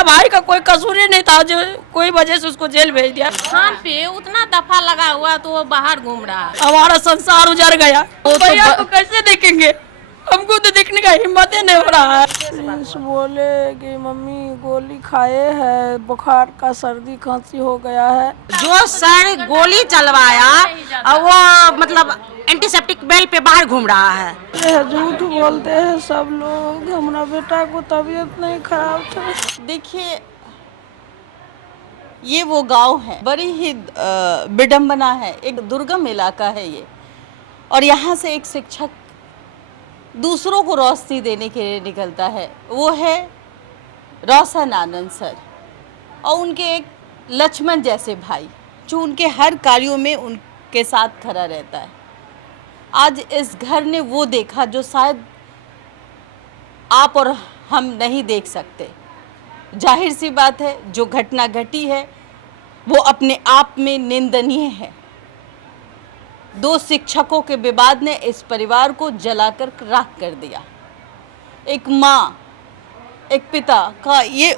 मेरा भाई का कोई कसूर ही नहीं था, जो कोई वजह से उसको जेल भेज दिया। खान पे उतना दफा लगा हुआ तो वो बाहर घूम रहा है। हमारा संसार उजड़ गया, भैया को कैसे देखेंगे, हमको तो देखने का हिम्मत ही नहीं हो रहा है। प्रिंस बोले कि मम्मी गोली खाए है, बुखार का सर्दी खांसी हो गया है। जो सर गोली चलवाया और वो मतलब एंटीसेप्टिक बेल पे बाहर घूम रहा है। झूठ बोलते हैं सब लोग, हमारा बेटा को तबीयत नहीं खराब था। देखिए, ये वो गांव है, बड़ी ही विडंबना है, एक दुर्गम इलाका है ये, और यहाँ से एक शिक्षक दूसरों को रोशनी देने के लिए निकलता है। वो है रोशन आनंद सर और उनके एक लक्ष्मण जैसे भाई, जो उनके हर कार्यों में उनके साथ खड़ा रहता है। आज इस घर ने वो देखा जो शायद आप और हम नहीं देख सकते। जाहिर सी बात है, जो घटना घटी है वो अपने आप में निंदनीय है। 2 शिक्षकों के विवाद ने इस परिवार को जलाकर राख कर दिया। एक माँ, एक पिता का ये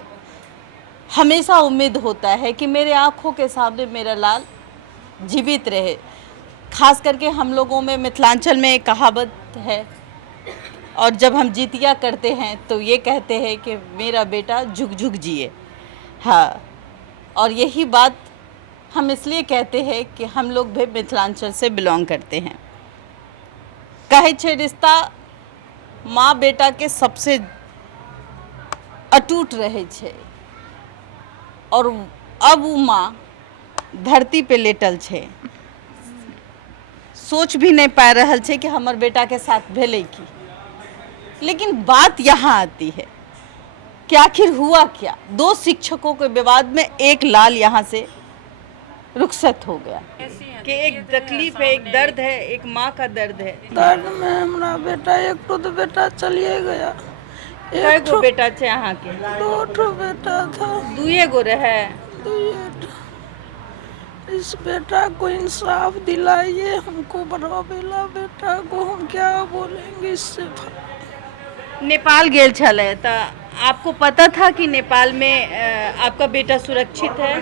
हमेशा उम्मीद होता है कि मेरे आँखों के सामने मेरा लाल जीवित रहे। खास करके हम लोगों में, मिथिलांचल में एक कहावत है, और जब हम जितिया करते हैं तो ये कहते हैं कि मेरा बेटा झुक झुक जिए। हाँ, और यही बात हम इसलिए कहते हैं कि हम लोग भी मिथिलांचल से बिलोंग करते हैं। कहे छे रिश्ता माँ बेटा के सबसे अटूट रहे छे, और अब वो माँ धरती पे लेटल छे, सोच भी नहीं पा रहल छे कि हमर बेटा के साथ भेले की। लेकिन बात यहाँ आती है कि आखिर हुआ क्या। 2 शिक्षकों के विवाद में एक लाल यहाँ से रुखसत हो गया कि एक तकलीफ है, एक दर्द है, एक माँ का दर्द है। दर्द में हमारा बेटा, एक तो बेटा चलिए गया। कई गो बेटा छे यहाँ के? 2 बेटा था। 2 गो रहे। इस बेटा को इंसाफ दिलाइए, हमको बड़ा बेला बेटा को, हम क्या बोलेंगे इससे। नेपाल गेल छले तो आपको पता था कि नेपाल में आपका बेटा सुरक्षित है?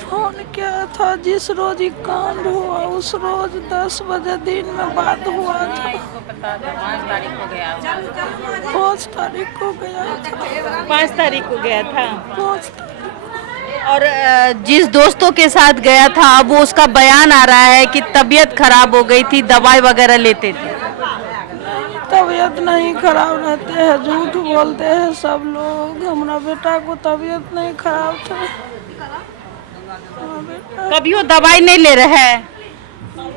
फोन क्या था, जिस रोज ये कांड हुआ उस रोज 10 बजे दिन में बात हुआ था। 5 तारीख को गया। 5 तारीख को गया था। 5 तारीख को गया था। 5 तारीख। और जिस दोस्तों के साथ गया था, अब वो उसका बयान आ रहा है कि तबीयत खराब हो गई थी, दवाई वगैरह लेते थे। तबीयत नहीं खराब रहते हैं, झूठ बोलते हैं सब लोग। हमारा बेटा को तबीयत नहीं खराब था। कभी वो दवाई नहीं ले रहे हैं?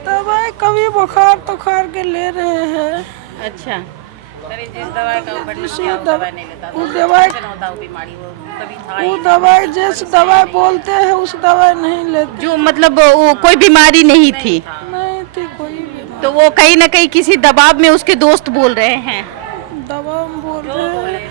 दवाई कभी बुखार तो खार के ले रहे हैं। अच्छा, जिस दवाई का दवाई नहीं लेता, वो दवाई बीमारी वो कभी था, वो दवाई जैसे दवाई बोलते हैं उस दवाई नहीं लेते। जो मतलब वो कोई बीमारी नहीं थी, नहीं थी कोई बीमारी। तो वो कहीं ना कहीं किसी दबाव में उसके दोस्त बोल रहे हैं। दवा बोल रहे हैं।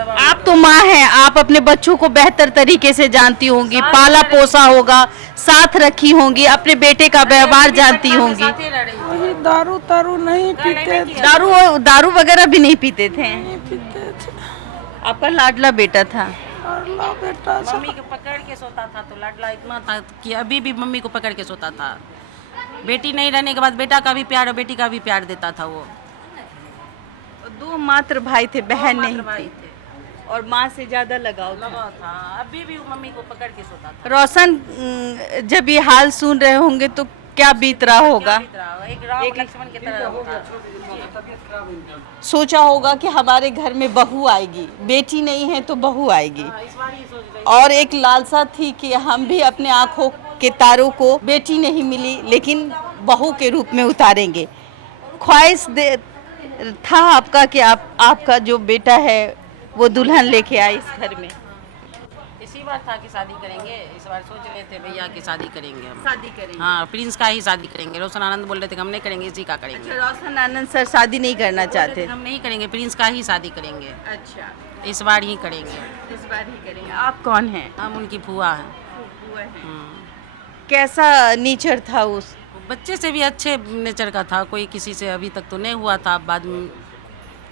आप तो माँ हैं, आप अपने बच्चों को बेहतर तरीके से जानती होंगी, पाला पोसा होगा, साथ रखी होंगी, अपने बेटे का व्यवहार जानती होंगी। वही दारू तारू नहीं पीते थे। दारू वगैरह भी नहीं पीते थे? नहीं पीते थे। आपका लाडला बेटा था। लाडला बेटा था। मम्मी को पकड़ के सोता था तो लाडला इतना था कि अभी भी मम्मी को पकड़ के सोता था। बेटी नहीं रहने के बाद बेटा का भी प्यार और बेटी का भी प्यार देता था। वो 2 मात्र भाई थे, बहन नहीं थी, और माँ से ज्यादा लगाव था। अभी भी मम्मी को पकड़ के सोता था। रोशन जब ये हाल सुन रहे होंगे तो क्या बीत रहा होगा? एक लक्ष्मण की तरह होगा। सोचा होगा कि हमारे घर में बहू आएगी, बेटी नहीं है तो बहू आएगी, और एक लालसा थी कि हम भी अपने आँखों के तारों को, बेटी नहीं मिली लेकिन बहू के रूप में उतारेंगे। ख्वाहिश था आपका कि आपका जो बेटा है वो दुल्हन लेके आए इस घर में? इसी बार था कि शादी करेंगे, इस बार सोच रहे थे भैया की शादी करेंगे हम। शादी करेंगे? हाँ, प्रिंस का ही शादी करेंगे। रोशन आनंद बोल रहे थे कि हम नहीं करेंगे, इसी का करेंगे। अच्छा, रोशन आनंद सर शादी नहीं करना चाहते? हम नहीं करेंगे, प्रिंस का ही शादी करेंगे। अच्छा, इस बार ही करेंगे। इस बार ही करेंगे। आप कौन हैं? हम उनकी फुआ हैं। कैसा नेचर था उस? बच्चे से भी अच्छे नेचर का था, कोई किसी से अभी तक तो नहीं हुआ था, बाद में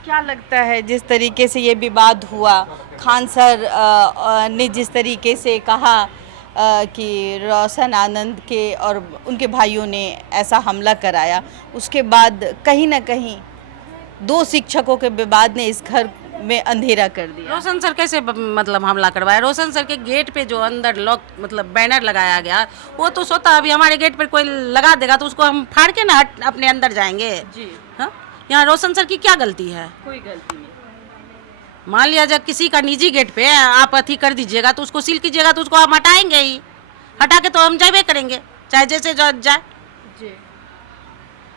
क्या लगता है जिस तरीके से ये विवाद हुआ, खान सर ने जिस तरीके से कहा कि रोशन आनंद के और उनके भाइयों ने ऐसा हमला कराया, उसके बाद कहीं ना कहीं दो शिक्षकों के विवाद ने इस घर में अंधेरा कर दिया। रोशन सर कैसे मतलब हमला करवाया? रोशन सर के गेट पे जो अंदर लॉक मतलब बैनर लगाया गया, वो तो सोता अभी हमारे गेट पर कोई लगा देगा तो उसको हम फाड़ के ना अपने अंदर जाएंगे जी हाँ? यहाँ रोशन सर की क्या गलती है? कोई गलती नहीं। मान लिया जब किसी का निजी गेट पे आप अथी कर दीजिएगा तो उसको सील कीजिएगा तो उसको हम हटाएंगे ही, हटा के तो हम जाए करेंगे चाहे जैसे जाए। जी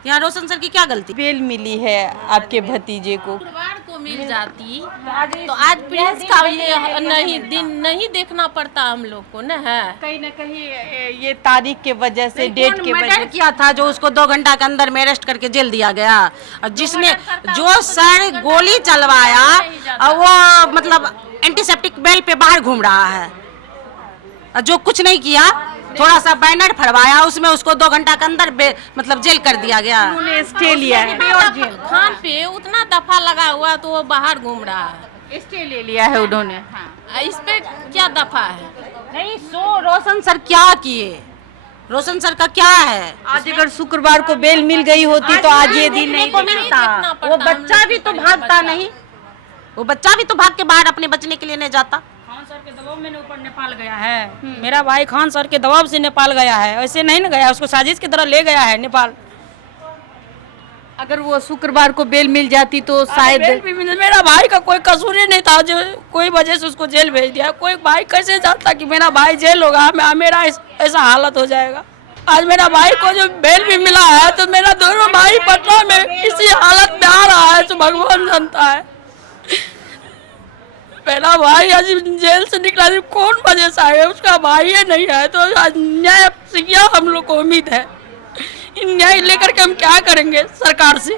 यहाँ रोशन सर की क्या गलती? बेल मिली है आपके भतीजे को। शुक्रवार को मिल जाती तो आज प्रिंस का ये नहीं दिन नहीं देखना पड़ता हम लोग को न है। कहीं ना कहीं ये तारीख के वजह से, डेट के वजह मर्डर किया था जो उसको 2 घंटा के अंदर में अरेस्ट करके जेल दिया गया, और जिसने जो सर गोली चलवाया वो मतलब एंटीसेप्टिक बेल पे बाहर घूम रहा है, और जो कुछ नहीं किया थोड़ा सा बैनर फड़वाया उसमें उसको 2 घंटा के अंदर मतलब जेल कर दिया गया। उन्होंने स्टे लिया है, खान पे उतना दफा लगा हुआ तो वो बाहर घूम रहा है, स्टे ले लिया है उन्होंने। इस पे क्या दफा है? नहीं सो रोशन सर क्या किए? रोशन सर का क्या है? आज अगर शुक्रवार को बेल मिल गई होती तो आज ये दिन नहीं को मिलता। वो बच्चा भी तो भागता नहीं, वो बच्चा भी तो भाग के बाहर अपने बचने के लिए नहीं जाता। खान सर के दबाव में ऊपर नेपाल गया है, मेरा भाई खान सर के दबाव से नेपाल गया है, ऐसे नहीं ना गया, उसको साजिश की तरह ले गया है नेपाल। अगर वो शुक्रवार को बेल मिल जाती तो शायद मेरा भाई का कोई कसूर ही नहीं था, जो कोई वजह से उसको जेल भेज दिया। कोई भाई कैसे जानता कि मेरा भाई जेल होगा, मेरा ऐसा हालत हो जाएगा। आज मेरा भाई को जो बेल भी मिला है तो मेरा दोनों भाई पटना में इसी हालत में आ रहा है तो भगवान जानता है। मेरा भाई आज जेल से निकला कौन वजह से आया, उसका भाई ही नहीं है, तो आज न्याय से क्या हम लोग को उम्मीद है? न्याय लेकर के हम क्या करेंगे? सरकार से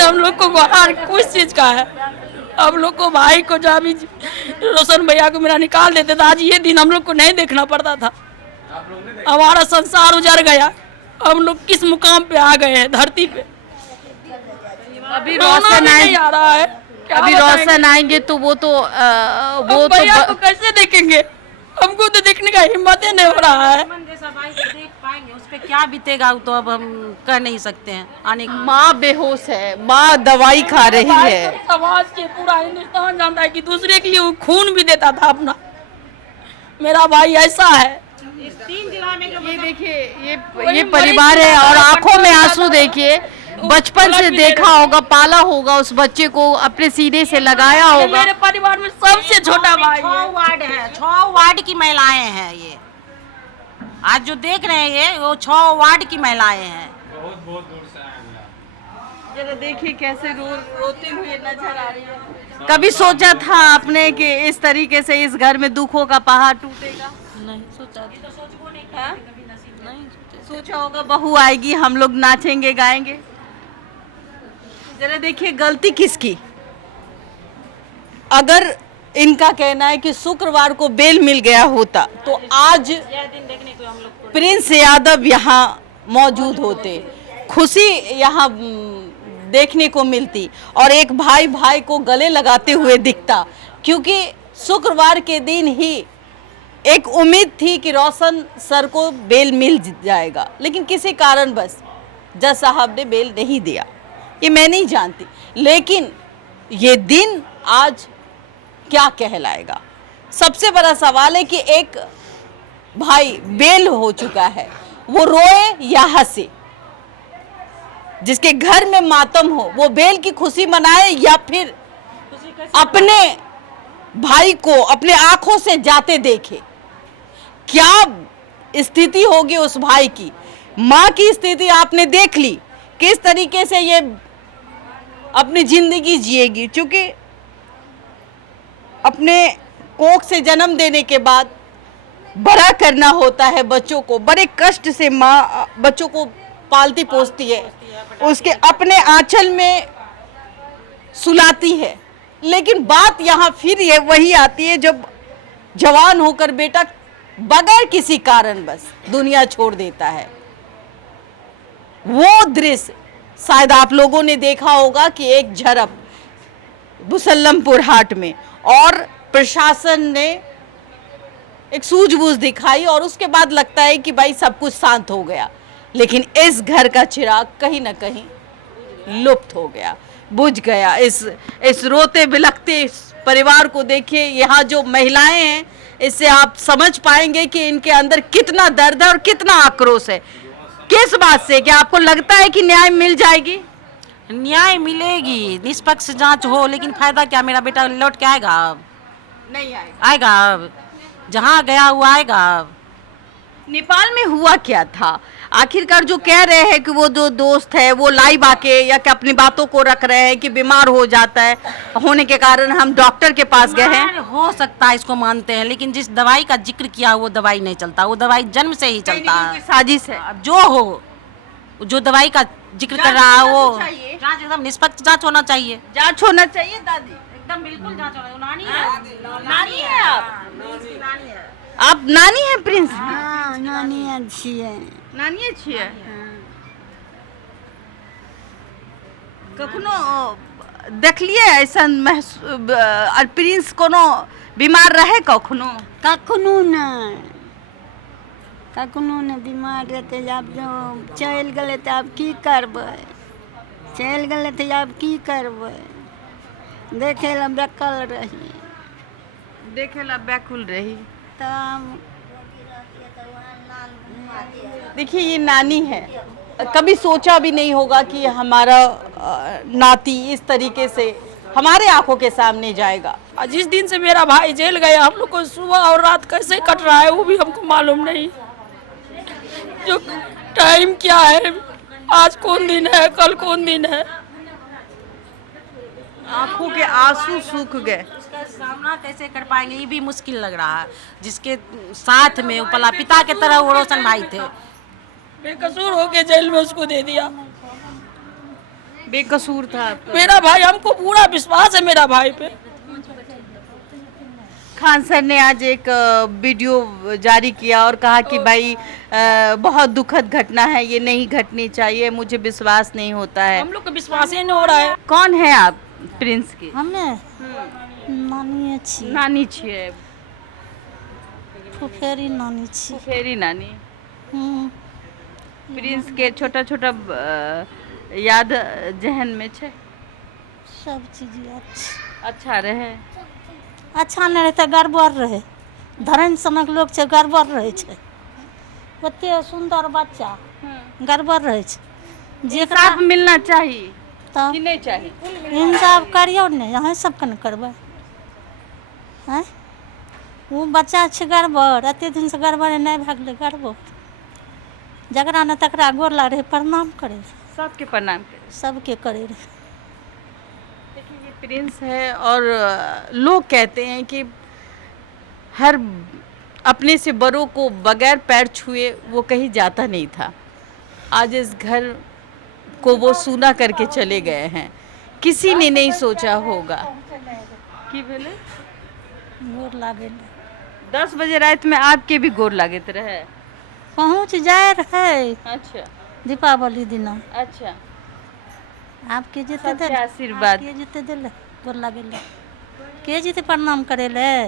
हम लोग को गुहार कुछ चीज का है। हम लोग को भाई को जो अभी रोशन भैया को मेरा निकाल देते तो आज ये दिन हम लोग को नहीं देखना पड़ता था। हमारा संसार उजड़ गया, हम लोग किस मुकाम पे आ गए हैं धरती पे। अभी रोशन आ रहा है, अभी रोशन आएंगे तो वो तो भैया को कैसे देखेंगे? हमको तो देखने का हिम्मत ही नहीं हो रहा है। जैसा भाई को देख पाएंगे उस पे क्या बीतेगा तो अब हम कह नहीं सकते हैं। आने माँ बेहोश है, माँ दवाई खा रही है। समाज के पूरा हिंदुस्तान जानता है कि दूसरे के लिए वो खून भी देता था अपना। मेरा भाई ऐसा है। ये देखिए ये परिवार है और आंखों में आंसू देखिए। बचपन से देखा होगा, पाला होगा उस बच्चे को, अपने सीने से लगाया होगा। मेरे परिवार में सबसे छोटा भाई 6 वार्ड है, 6 वार्ड की महिलाएं हैं। ये आज जो देख रहे हैं ये वो 6 वार्ड की महिलाएं हैं। बहुत दूर से आए। जरा देखिए कैसे रोते हुए नजर आ रही है। कभी सोचा था आपने कि इस तरीके से इस घर में दुखों का पहाड़ टूटेगा? नहीं सोचा, नहीं सोचा होगा बहू आएगी, हम लोग नाचेंगे गाएंगे। जरा देखिए गलती किसकी? अगर इनका कहना है कि शुक्रवार को बेल मिल गया होता तो आज प्रिंस यादव यहाँ मौजूद होते, खुशी यहाँ देखने को मिलती और एक भाई भाई को गले लगाते हुए दिखता, क्योंकि शुक्रवार के दिन ही एक उम्मीद थी कि रोशन सर को बेल मिल जाएगा, लेकिन किसी कारणवश जज साहब ने बेल नहीं दिया। ये मैं नहीं जानती, लेकिन ये दिन आज क्या कहलाएगा? सबसे बड़ा सवाल है कि एक भाई बेल हो चुका है, वो रोए या हंसे? जिसके घर में मातम हो वो बेल की खुशी मनाए या फिर अपने भाई को अपने आंखों से जाते देखे? क्या स्थिति होगी उस भाई की? माँ की स्थिति आपने देख ली, किस तरीके से ये अपनी जिंदगी जिएगी, क्योंकि अपने कोख से जन्म देने के बाद बड़ा करना होता है बच्चों को, बड़े कष्ट से माँ बच्चों को पालती पोसती है, उसके अपने आंचल में सुलाती है। लेकिन बात यहाँ फिर ये वही आती है जब जवान होकर बेटा बगैर किसी कारण बस दुनिया छोड़ देता है। वो दृश्य शायद आप लोगों ने देखा होगा कि एक झड़प मुसल्लमपुर हाट में, और प्रशासन ने एक सूझबूझ दिखाई और उसके बाद लगता है कि भाई सब कुछ शांत हो गया, लेकिन इस घर का चिराग कहीं ना कहीं लुप्त हो गया, बुझ गया। इस रोते बिलखते इस परिवार को देखिए, यहाँ जो महिलाएं हैं, इससे आप समझ पाएंगे कि इनके अंदर कितना दर्द है और कितना आक्रोश है। किस बात से? क्या आपको लगता है कि न्याय मिल जाएगी? न्याय मिलेगी, निष्पक्ष जांच हो, लेकिन फायदा क्या? मेरा बेटा लौट के आएगा? नहीं आएगा। आएगा, जहाँ गया हुआ आएगा। नेपाल में हुआ क्या था? आखिरकार जो कह रहे हैं कि वो जो दोस्त है वो लाइव आके या कि अपनी बातों को रख रहे हैं कि बीमार हो जाता है, होने के कारण हम डॉक्टर के पास गए हैं। हो सकता है, इसको मानते हैं, लेकिन जिस दवाई का जिक्र किया वो दवाई नहीं चलता, वो दवाई जन्म से ही चलता है। साजिश है। अब जो हो, जो दवाई का जिक्र कर रहा है वो जांच, एकदम निष्पक्ष जांच होना चाहिए। जांच होना चाहिए दादी, एकदम बिल्कुल जांच होना। नानी नानी है आप नानी है प्रिंस? हाँ, नानी अच्छी है। नानी अच्छी है। कखनो देखलिए ऐसा प्रिंस कोनो बीमार रहे कखनो? कखनो ने बीमार रहते, आब जो चल गए तो आब की करबै, चल गए तो आब की करबै, देखे ला बेकल रही, देखे ला व्याकुल रही। तब देखिए ये नानी है, कभी सोचा भी नहीं होगा कि हमारा नाती इस तरीके से हमारे आंखों के सामने जाएगा। और जिस दिन से मेरा भाई जेल गया, हम लोग को सुबह और रात कैसे कट रहा है वो भी हमको मालूम नहीं। जो टाइम क्या है, आज कौन दिन है, कल कौन दिन है, आंखों के आंसू सूख गए। उसका सामना कैसे कर पाएंगे ये भी मुश्किल लग रहा है। जिसके साथ में वो पला पिता के तरह वो रोशन भाई थे, बेकसूर होके जेल में उसको दे दिया। बेकसूर था मेरा भाई, हमको पूरा विश्वास है मेरा भाई पे। खान सर ने आज एक वीडियो जारी किया और कहा कि भाई बहुत दुखद घटना है, ये नहीं घटनी चाहिए, मुझे विश्वास नहीं होता है। हम लोग को विश्वास ही नहीं हो रहा है। कौन है आप प्रिंस की? हमें नानी अच्छी, नानी छिए, फुफेरी नानी छी। फेरी नानी। प्रिंस के छोटा छोटा याद जहन में छे? सब चीज अच्छा, अच्छा रहे? अच्छा नहीं रहता, गड़बड़ रहे, धरन सनक लोग छे, गड़बड़ रहे छे। ओते सुंदर बच्चा गड़बड़ रहे छे। जेकरा इंसाफ मिलना चाहिए तब कि नहीं चाहिए? इंसाफ करियो ने, अहाँ सबके न करबै हैं? वो बच्चा छे गड़बड़, एते दिन से गड़बड़ नहीं भए गेलै, गड़बड़ जकरा न तकरा गोर लाग रहे, प्रणाम करे, सबके प्रणाम करें। सबके करे रहे। देखिए ये प्रिंस है और लोग कहते हैं कि हर अपने से बड़ों को बगैर पैर छुए वो कहीं जाता नहीं था। आज इस घर को वो सूना करके चले गए हैं। किसी ने नहीं सोचा होगा कि बोले गोर लागे 10 बजे रात में आपके भी गोर लागत रहे? पहुँच जाए रहे अच्छा दीपावली दिना। अच्छा, आपके जेते सबके दे आशीर्वाद। के जेते दिले गोर लागे ले, के जेते प्रणाम करे ले।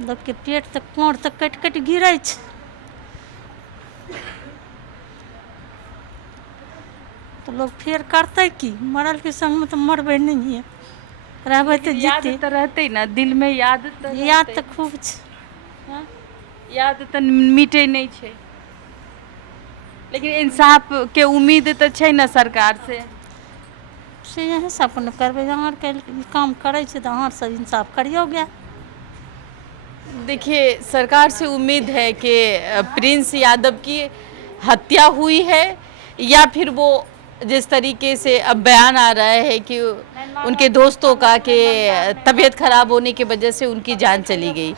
लोग के पेट तक कोड़ तक कट कट गिरै छै। तो लोग फिर करते की, मरल के संग में तो मरबे नहीं है, रहबे तो याद जीते। तो रहते ना, दिल में याद तो याद तो खूब छै। हाँ? याद तो मिटे नहीं छे, लेकिन इंसाफ के उम्मीद तो छै ना सरकार से। से यही सब अपन करबे, अहाँ के काम करे छै तो अहाँ सब इंसाफ करियो गया। देखिए सरकार से उम्मीद है कि प्रिंस यादव की हत्या हुई है, या फिर वो जिस तरीके से अब बयान आ रहा है कि उनके दोस्तों का कि तबीयत खराब होने की वजह से उनकी जान चली गई।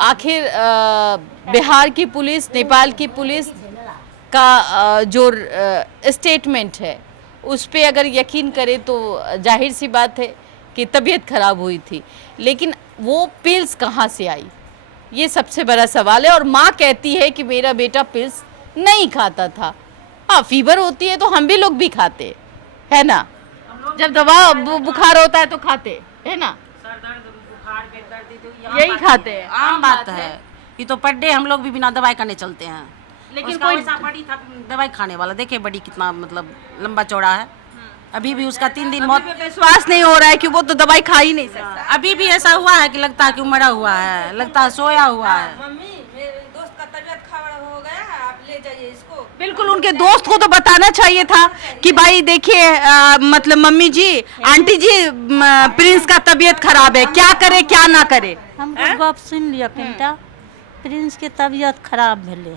आखिर बिहार की पुलिस, नेपाल की पुलिस का जो स्टेटमेंट है उस पे अगर यकीन करें तो जाहिर सी बात है कि तबीयत खराब हुई थी, लेकिन वो पिल्स कहाँ से आई, ये सबसे बड़ा सवाल है। और माँ कहती है कि मेरा बेटा पिल्स नहीं खाता था। हाँ, फीवर होती है तो हम भी लोग भी खाते है ना, जब दवा बुखार होता है तो खाते है ना, यही खाते हैं, आम बात है। ये तो पर डे हम लोग भी बिना दवाई का नहीं चलते हैं। लेकिन उसका कोई वैसा बड़ी था दवाई खाने वाला, देखिए बड़ी कितना मतलब लंबा चौड़ा है। अभी भी उसका 3 दिन मौत, विश्वास नहीं हो रहा है कि वो तो दवाई खा ही नहीं सकता। अभी भी ऐसा हुआ है कि लगता है कि मरा हुआ है, लगता है सोया हुआ है। बिल्कुल, उनके दोस्त को तो बताना चाहिए था कि भाई देखिए मतलब मम्मी जी, आंटी जी, प्रिंस का तबीयत खराब है, क्या करे क्या ना करे। हमको गप सुन लिया कनिटा, प्रिंस के तबियत खराब भेले,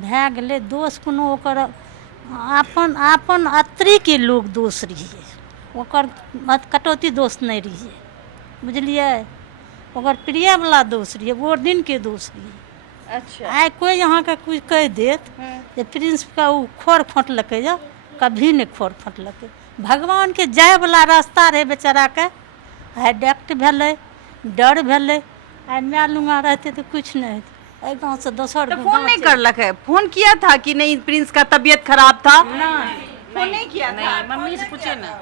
भए गेले दोष कोनो ओकर अपन अपन अत्री के लोग दोष रहिए, ओकर कटौती दोष नहीं रहिए, बुझलिए, ओकर प्रिय वाला दोष रहिए, वो दिन के दोष रहिए। अच्छा, आइ कोई यहाँ के कुछ कह देत जे प्रिंस का वो खोर खोटलकै, जो कभी नहीं खोर खोटलकै। भगवान के जाय वाला रास्ता रहे बेचारा के, आइ डेक्ट भेलै, डर भेलै, आइ माय लुंगा रहते तो कुछ नहीं होते। एहि गाँव से दोसर तो फोन नहीं करलक है? फोन किया था कि नहीं प्रिंस का तबीयत खराब था? फोन नहीं किया था? मम्मी से पूछे ना,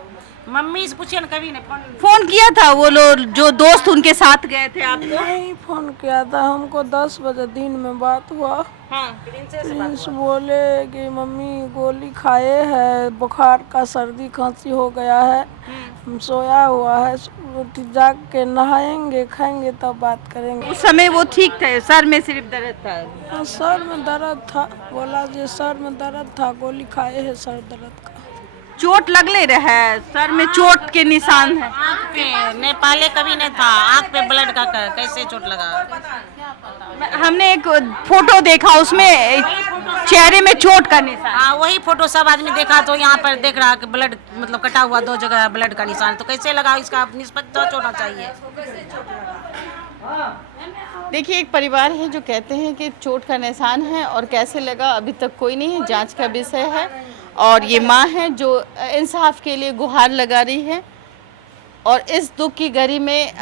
मम्मी से पूछे ना, कभी नहीं फोन किया था वो लोग जो दोस्त उनके साथ गए थे आपको? नहीं फोन किया था हमको, 10 बजे दिन में बात हुआ। प्रिंस बोले कि मम्मी गोली खाए है, बुखार का सर्दी खांसी हो गया है, हम सोया हुआ है, जाग के नहाएंगे खाएंगे तब बात करेंगे। उस समय वो ठीक थे, सर में सिर्फ दर्द था? सर में दर्द था, बोला जी सर में दर्द था, गोली खाए है सर दर्द का। चोट लगले रहे, सर में चोट के निशान है। आँख पे नहीं, पहले कभी नहीं था, आँख पे ब्लड का कैसे चोट लगा? हमने एक फोटो देखा, उसमें चेहरे में चोट का निशान। हाँ, वही फोटो सब आदमी देखा तो यहाँ पर देख रहा कि ब्लड मतलब कटा हुआ 2 जगह ब्लड का निशान, तो कैसे लगा? इसका निष्पक्ष जांच होना चाहिए। देखिए, एक परिवार है जो कहते हैं कि चोट का निशान है और कैसे लगा अभी तक कोई नहीं है, जांच का विषय है। और ये माँ है जो इंसाफ के लिए गुहार लगा रही है। और इस दुख की घड़ी में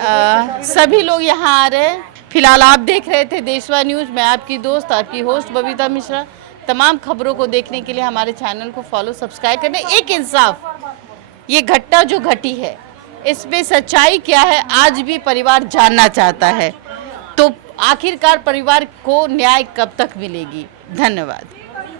सभी लोग यहाँ आ रहे हैं। फिलहाल आप देख रहे थे देशवा न्यूज़, मैं आपकी दोस्त, आपकी होस्ट बबीता मिश्रा। तमाम खबरों को देखने के लिए हमारे चैनल को फॉलो सब्सक्राइब करना। एक इंसाफ, ये घटना जो घटी है इसमें सच्चाई क्या है आज भी परिवार जानना चाहता है। तो आखिरकार परिवार को न्याय कब तक मिलेगी? धन्यवाद।